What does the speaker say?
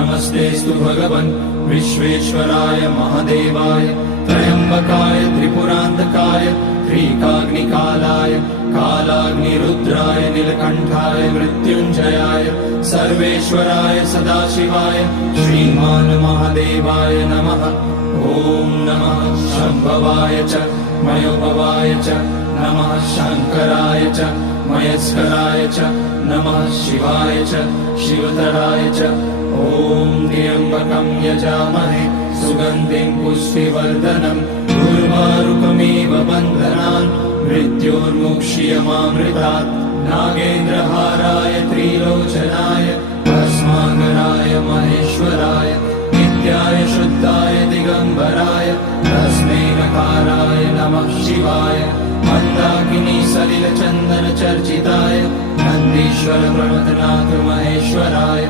नमस्तेऽस्तु भगवन् विश्वेश्वराय महादेवाय त्र्यम्बकाय त्रिपुरान्तकाय त्रिकाग्निकालाय कालाग्निरुद्राय नीलकण्ठाय मृत्युञ्जयाय सर्वेश्वराय सदाशिवाय श्रीमान् महादेवाय नमः। ॐ नमः शम्भवाय च मयोभवाय च नमः शङ्कराय च मयस्कराय च नमः शिवाय च शिवतराय च। ॐ त्र्यम्बकं यजामहे सुगन्धिं पुष्टिवर्धनम् उर्वारुकमिव बन्धनान् मृत्योर्मुक्ष्यमामृतात्। नागेन्द्रहाराय त्रिलोचनाय भस्माङ्गराय महेश्वराय नित्याय शुद्धाय दिगम्बराय तस्मै नकाराय नमः शिवाय। मन्दाकिनी सलिलचन्दन चर्चिताय नन्दीश्वर प्रमथनाथ महेश्वराय